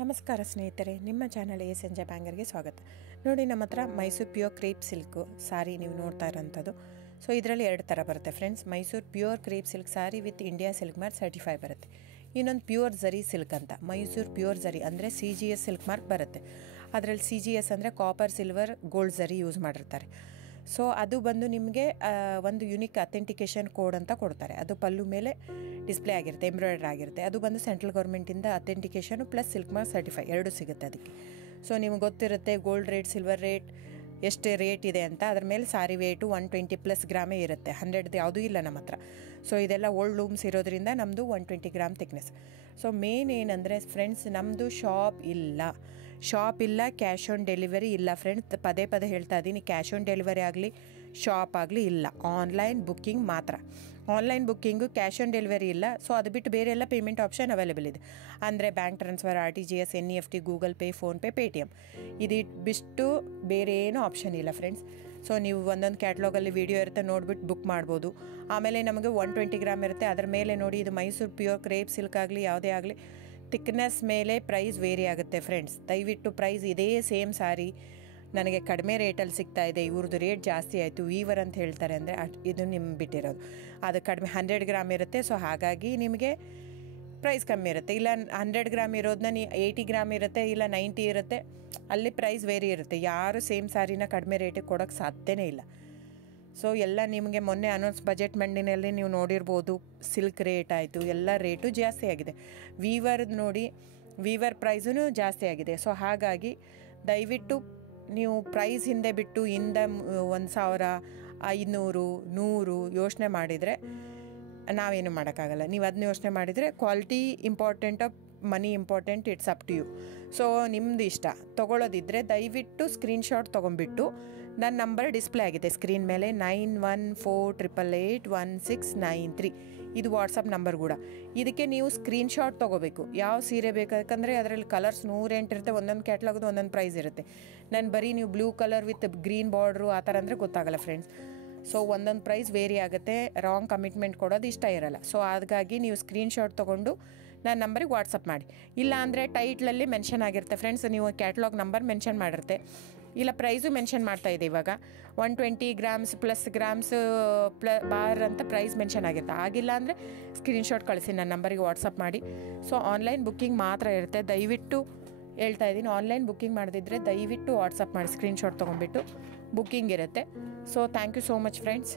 ನಮಸ್ಕಾರ ಸ್ನೇಹಿತರೆ, ನಿಮ್ಮ ಚಾನಲ್ ASNJ ಬ್ಯಾಂಗರ್ಗೆ ಸ್ವಾಗತ. ನೋಡಿ, ನಮ್ಮ ಹತ್ರ ಮೈಸೂರು ಪ್ಯೂರ್ ಕ್ರೇಪ್ ಸಿಲ್ಕ್ ಸಾರಿ ನೀವು ನೋಡ್ತಾ ಇರೋಂಥದ್ದು. ಸೊ ಇದರಲ್ಲಿ ಎರಡು ಥರ ಬರುತ್ತೆ friends. Mysuru pure crepe silk sorry with India silk mark certify ಬರುತ್ತೆ. ಇನ್ನೊಂದು ಪ್ಯೂರ್ ಝರಿ ಸಿಲ್ಕ್ ಅಂತ, ಮೈಸೂರು ಪ್ಯೂರ್ ಝರಿ ಅಂದರೆ CGS ಸಿಲ್ಕ್ ಮಾರ್ಕ್ ಬರುತ್ತೆ. ಅದರಲ್ಲಿ CGS ಅಂದರೆ ಕಾಪರ್, ಸಿಲ್ವರ್, ಗೋಲ್ಡ್ ಝರಿ ಯೂಸ್ ಮಾಡಿರ್ತಾರೆ. ಸೊ ಅದು ಬಂದು ನಿಮಗೆ ಒಂದು ಯುನಿಕ್ ಅಥೆಂಟಿಕೇಷನ್ ಕೋಡ್ ಅಂತ ಕೊಡ್ತಾರೆ. ಅದು ಪಲ್ಲು ಮೇಲೆ ಡಿಸ್ಪ್ಲೇ ಆಗಿರುತ್ತೆ, ಎಂಬ್ರಾಯ್ಡ್ರಿ ಆಗಿರುತ್ತೆ. ಅದು ಬಂದು ಸೆಂಟ್ರಲ್ ಗೌರ್ಮೆಂಟಿಂದ ಅಥೆಂಟಿಕೇಷನು ಪ್ಲಸ್ ಸಿಲ್ಕ್ ಮಾರ್ಕ್ ಸರ್ಟಿಫೈ ಎರಡು ಸಿಗುತ್ತೆ ಅದಕ್ಕೆ. ಸೊ ನಿಮ್ಗೆ ಗೊತ್ತಿರುತ್ತೆ ಗೋಲ್ಡ್ ರೇಟ್, ಸಿಲ್ವರ್ ರೇಟ್ ಎಷ್ಟು ರೇಟ್ ಇದೆ ಅಂತ. ಅದ್ರ ಮೇಲೆ ಸಾರಿ ವೇಟು 120+ ಗ್ರಾಮೇ ಇರುತ್ತೆ, 100 ಯಾವುದೂ ಇಲ್ಲ ನಮ್ಮ ಹತ್ರ. ಸೊ ಇದೆಲ್ಲ ಓಲ್ಡ್ ಲೂಮ್ಸ್ ಇರೋದ್ರಿಂದ ನಮ್ಮದು 120 ಗ್ರಾಮ್ ಥಿಕ್ನೆಸ್. ಸೊ ಮೇನ್ ಏನಂದರೆ ಫ್ರೆಂಡ್ಸ್, ನಮ್ಮದು ಶಾಪ್ ಇಲ್ಲ, ಕ್ಯಾಶ್ ಆನ್ ಡೆಲಿವರಿ ಇಲ್ಲ ಫ್ರೆಂಡ್ಸ್. ಪದೇ ಹೇಳ್ತಾ ಇದ್ದೀನಿ, ಕ್ಯಾಶ್ ಆನ್ ಡೆಲಿವರಿ ಆಗಲಿ ಶಾಪ್ ಆಗಲಿ ಇಲ್ಲ, ಆನ್ಲೈನ್ ಬುಕ್ಕಿಂಗ್ ಮಾತ್ರ. Online booking, cash on delivery ಇಲ್ಲ. ಸೊ ಅದು ಬಿಟ್ಟು ಬೇರೆ ಎಲ್ಲ ಪೇಮೆಂಟ್ ಆಪ್ಷನ್ ಅವೈಲೇಬಲ್ ಇದೆ. ಅಂದರೆ bank transfer, RTGS, NEFT, Google pay, PhonePe, Paytm. ಇದು ಬಿಟ್ಟು ಬೇರೆ ಏನೂ ಆಪ್ಷನ್ ಇಲ್ಲ ಫ್ರೆಂಡ್ಸ್. ಸೊ ನೀವು ಒಂದೊಂದು ಕ್ಯಾಟ್ಲಾಗಲ್ಲಿ ವೀಡಿಯೋ ಇರುತ್ತೆ, ನೋಡಿಬಿಟ್ಟು ಬುಕ್ ಮಾಡ್ಬೋದು. ಆಮೇಲೆ ನಮಗೆ 120 ಗ್ರಾಮ್ ಇರುತ್ತೆ. ಅದರ ಮೇಲೆ ನೋಡಿ, ಇದು ಮೈಸೂರು ಪ್ಯೂರ್ ಕ್ರೇಪ್ ಸಿಲ್ಕ್ ಆಗಲಿ ಯಾವುದೇ ಆಗಲಿ ಥಿಕ್ನೆಸ್ ಮೇಲೆ ಪ್ರೈಸ್ ವೇರಿ ಆಗುತ್ತೆ ಫ್ರೆಂಡ್ಸ್. ದಯವಿಟ್ಟು ಪ್ರೈಸ್ ಇದೇ ಸೇಮ್ ಸಾರಿ ನನಗೆ ಕಡಿಮೆ ರೇಟಲ್ಲಿ ಸಿಗ್ತಾ ಇದೆ, ಇವ್ರದ್ದು ರೇಟ್ ಜಾಸ್ತಿ ಆಯಿತು ವೀವರ್ ಅಂತ ಹೇಳ್ತಾರೆ ಅಂದರೆ ಇದು ನಿಮ್ಗೆ ಬಿಟ್ಟಿರೋದು. ಅದು ಕಡಿಮೆ 100 ಗ್ರಾಮ್ ಇರುತ್ತೆ. ಸೊ ಹಾಗಾಗಿ ನಿಮಗೆ ಪ್ರೈಸ್ ಕಮ್ಮಿ ಇರುತ್ತೆ. ಇಲ್ಲ 100 ಗ್ರಾಮ್ ಇರೋದನ್ನ 80 ಗ್ರಾಮ್ ಇರುತ್ತೆ, ಇಲ್ಲ 90 ಇರುತ್ತೆ. ಅಲ್ಲಿ ಪ್ರೈಸ್ ವೇರಿ ಇರುತ್ತೆ. ಯಾರು ಸೇಮ್ ಸಾರಿನ ಕಡಿಮೆ ರೇಟಿಗೆ ಕೊಡೋಕ್ಕೆ ಸಾಧ್ಯನೇ ಇಲ್ಲ. ಸೊ ಎಲ್ಲ ನಿಮಗೆ ಮೊನ್ನೆ ಅನೌನ್ಸ್ ಬಜೆಟ್ ಮಂಡಿನಲ್ಲಿ ನೀವು ನೋಡಿರ್ಬೋದು, ಸಿಲ್ಕ್ ರೇಟ್ ಆಯಿತು, ಎಲ್ಲ ರೇಟು ಜಾಸ್ತಿ ಆಗಿದೆ. ವೀವರ್ದು ನೋಡಿ, ವೀವರ್ ಪ್ರೈಸೂ ಜಾಸ್ತಿ ಆಗಿದೆ. ಸೊ ಹಾಗಾಗಿ ದಯವಿಟ್ಟು ನೀವು ಪ್ರೈಸ್ ಹಿಂದೆ ಬಿಟ್ಟು 1,000, 500, 100 ಯೋಚನೆ ಮಾಡಿದರೆ ನಾವೇನು ಮಾಡೋಕ್ಕಾಗಲ್ಲ. ನೀವು ಅದನ್ನ ಯೋಚನೆ ಮಾಡಿದರೆ quality important, money important, it's up to you. So ನಿಮ್ಮದು ಇಷ್ಟ. ತೊಗೊಳ್ಳೋದಿದ್ದರೆ ದಯವಿಟ್ಟು ಸ್ಕ್ರೀನ್ಶಾಟ್ ತೊಗೊಂಡ್ಬಿಟ್ಟು, ನನ್ನ ನಂಬರ್ ಡಿಸ್ಪ್ಲೇ ಆಗಿದೆ ಸ್ಕ್ರೀನ್ ಮೇಲೆ, 9148881693. ಇದು ವಾಟ್ಸಪ್ ನಂಬರ್ ಕೂಡ. ಇದಕ್ಕೆ ನೀವು ಸ್ಕ್ರೀನ್ಶಾಟ್ ತೊಗೋಬೇಕು. ಯಾವ ಸೀರೆ ಬೇಕಂದರೆ ಅದರಲ್ಲಿ ಕಲರ್ಸ್ 108 ಇರುತ್ತೆ. ಒಂದೊಂದು ಕ್ಯಾಟ್ಲಾಗದು ಒಂದೊಂದು ಪ್ರೈಸ್ ಇರುತ್ತೆ. ನಾನು ಬರೀ ನೀವು blue colour with green border ಆ ಥರ ಅಂದರೆ ಗೊತ್ತಾಗಲ್ಲ ಫ್ರೆಂಡ್ಸ್. ಸೊ ಒಂದೊಂದು ಪ್ರೈಸ್ ವೇರಿ ಆಗುತ್ತೆ. ರಾಂಗ್ ಕಮಿಟ್ಮೆಂಟ್ ಕೊಡೋದು ಇಷ್ಟ ಇರಲ್ಲ. ಸೊ ಹಾಗಾಗಿ ನೀವು ಸ್ಕ್ರೀನ್ಶಾಟ್ ತೊಗೊಂಡು ನನ್ನ ನಂಬರಿಗೆ ವಾಟ್ಸಪ್ ಮಾಡಿ. ಇಲ್ಲ ಅಂದರೆ ಟೈಟ್ಲಲ್ಲಿ ಮೆನ್ಷನ್ ಆಗಿರುತ್ತೆ ಫ್ರೆಂಡ್ಸ್, ನೀವು ಕ್ಯಾಟ್ಲಾಗ್ ನಂಬರ್ ಮೆನ್ಷನ್ ಮಾಡಿರುತ್ತೆ. ಇಲ್ಲ ಪ್ರೈಸು ಮೆನ್ಷನ್ ಮಾಡ್ತಾಯಿದೆ. ಇವಾಗ 120 ಗ್ರಾಮ್ಸ್ ಪ್ಲಸ್ ಗ್ರಾಮ್ಸ್ ಬಾರ್ ಅಂತ ಪ್ರೈಸ್ ಮೆನ್ಷನ್ ಆಗಿರುತ್ತೆ. ಆಗಿಲ್ಲ ಅಂದರೆ ಸ್ಕ್ರೀನ್ಶಾಟ್ ಕಳಿಸಿ, ನನ್ನ ನಂಬರಿಗೆ ವಾಟ್ಸಪ್ ಮಾಡಿ. ಸೊ ಆನ್ಲೈನ್ ಬುಕ್ಕಿಂಗ್ ಮಾತ್ರ ಇರುತ್ತೆ. ದಯವಿಟ್ಟು ಹೇಳ್ತಾ ಇದ್ದೀನಿ, ಆನ್ಲೈನ್ ಬುಕ್ಕಿಂಗ್ ಮಾಡದಿದ್ದರೆ ದಯವಿಟ್ಟು ವಾಟ್ಸಪ್ ಮಾಡಿ, ಸ್ಕ್ರೀನ್ಶಾಟ್ ತೊಗೊಂಡ್ಬಿಟ್ಟು ಬುಕ್ಕಿಂಗ್ ಇರುತ್ತೆ. So thank you so much friends.